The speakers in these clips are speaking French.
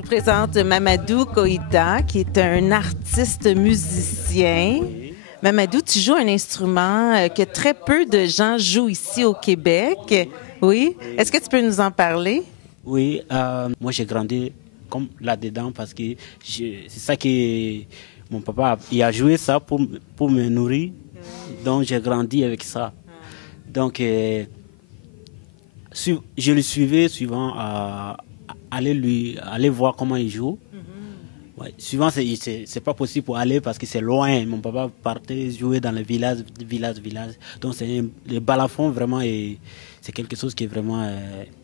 vous présente Mamadou Koïta, qui est un artiste musicien. Oui. Mamadou, tu joues un instrument que très peu de gens jouent ici au Québec. Oui? Est-ce que tu peux nous en parler? Oui, moi j'ai grandi comme là-dedans parce que c'est ça que mon papa il a joué ça pour me nourrir. Donc j'ai grandi avec ça. Donc je le suivais souvent à aller voir comment il joue. Ouais, souvent, c'est pas possible pour aller parce que c'est loin. Mon papa partait jouer dans les villages. Donc, le balafon, vraiment, c'est quelque chose qui est vraiment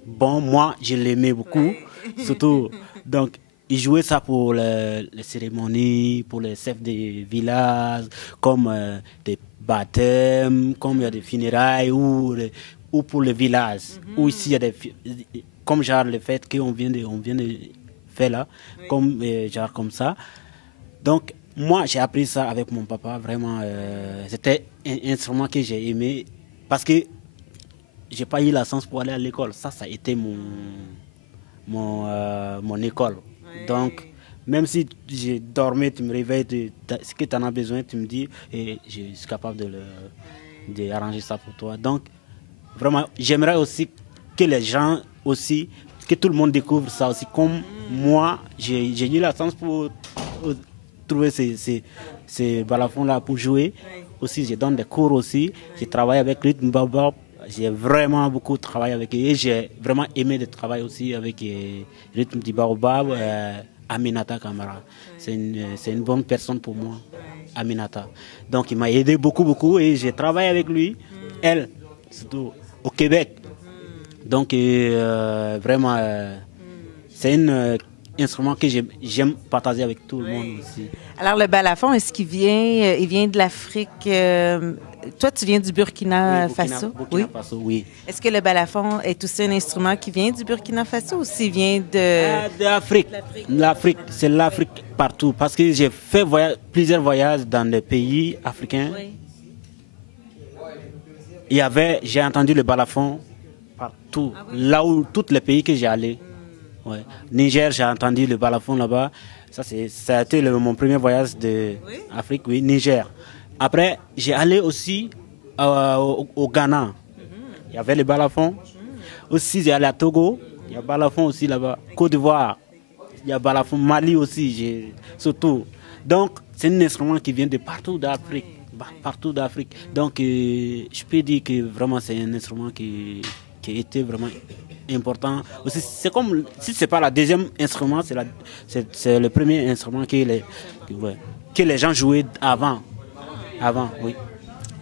bon. Moi, je l'aimais beaucoup, surtout. Donc, il jouait ça pour les cérémonies, pour les chefs des villages, comme des baptêmes, comme il y a des funérailles ou pour le village. Ou ici, il y a comme genre le fait qu'on vient de fait là, comme genre comme ça. Donc moi j'ai appris ça avec mon papa, vraiment c'était un instrument que j'ai aimé parce que j'ai pas eu la chance pour aller à l'école. Ça a été mon école. Donc même si je dormais, tu me réveilles, ce que tu en as besoin, tu me dis et je suis capable de arranger ça pour toi. Donc vraiment j'aimerais aussi que les gens aussi, que tout le monde découvre ça aussi. Comme moi, j'ai eu la chance pour trouver ces balafons-là pour jouer. Aussi, je donne des cours aussi. J'ai travaillé avec Rythme Baobab. J'ai vraiment beaucoup travaillé avec eux. Et j'ai vraiment aimé de travailler aussi avec Rythme du Baobab, Aminata Kamara. C'est une bonne personne pour moi, Aminata. Donc, il m'a aidé beaucoup et j'ai travaillé avec lui. Elle, surtout au Québec. Donc, vraiment, c'est un instrument que j'aime partager avec tout le monde aussi. Alors, le balafon, est-ce qu'il vient, il vient de l'Afrique? Toi, tu viens du Burkina Faso? Burkina Faso, oui. Est-ce que le balafon est aussi un instrument qui vient du Burkina Faso ou s'il vient de... L'Afrique. C'est l'Afrique partout. Parce que j'ai fait plusieurs voyages dans des pays africains. Oui. J'ai entendu le balafon partout, là où tous les pays que j'ai allé. Ouais. Niger, j'ai entendu le balafon là-bas. Ça a été mon premier voyage d'Afrique, oui, Niger. Après, j'ai allé aussi au Ghana. Il y avait le balafon. Aussi, j'ai allé à Togo. Il y a le balafon aussi là-bas. Côte d'Ivoire, il y a le balafon. Mali aussi, surtout. Donc, c'est un instrument qui vient de partout d'Afrique. Partout d'Afrique. Donc, je peux dire que vraiment, c'est un instrument qui a été vraiment important. C'est comme, si ce n'est pas le deuxième instrument, c'est le premier instrument que les gens jouaient avant. Avant, oui.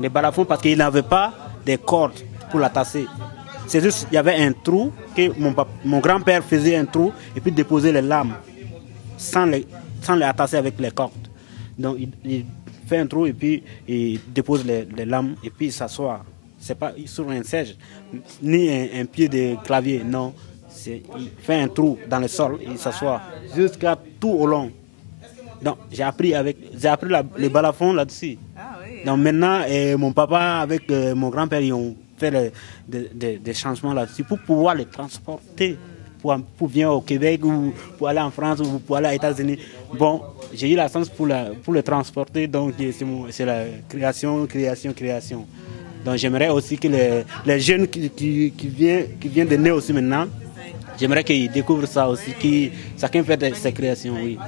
Les balafons, parce qu'ils n'avaient pas des cordes pour la tasser. C'est juste, il y avait un trou, que mon grand-père faisait un trou et puis déposait les lames sans les attasser avec les cordes. Donc, il fait un trou et puis il dépose les lames et puis il s'assoit. C'est pas sur un siège, ni un pied de clavier, non. Il fait un trou dans le sol et il s'assoit jusqu'à tout au long. Donc j'ai appris le balafon là-dessus. Donc maintenant, mon papa avec mon grand-père, ils ont fait des changements là-dessus pour pouvoir les transporter. Pour venir au Québec ou pour aller en France ou pour aller aux États-Unis. Bon, j'ai eu la chance pour le transporter, donc c'est la création. Donc j'aimerais aussi que les jeunes qui viennent de naître aussi maintenant, j'aimerais qu'ils découvrent ça aussi, que chacun fait ses créations, oui.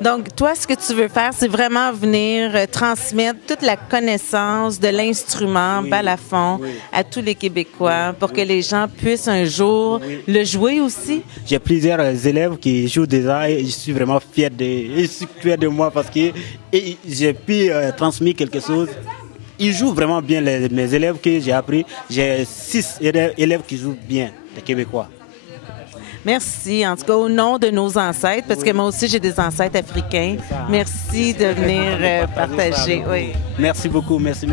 Donc, toi, ce que tu veux faire, c'est vraiment venir transmettre toute la connaissance de l'instrument balafon à tous les Québécois pour que les gens puissent un jour le jouer aussi. J'ai plusieurs élèves qui jouent déjà et je suis vraiment fier de moi parce que j'ai pu transmettre quelque chose. Ils jouent vraiment bien, mes élèves que j'ai appris. J'ai 6 élèves qui jouent bien, les Québécois. Merci, en tout cas au nom de nos ancêtres, parce que moi aussi j'ai des ancêtres africains. Merci de venir partager. Oui. Merci beaucoup, merci.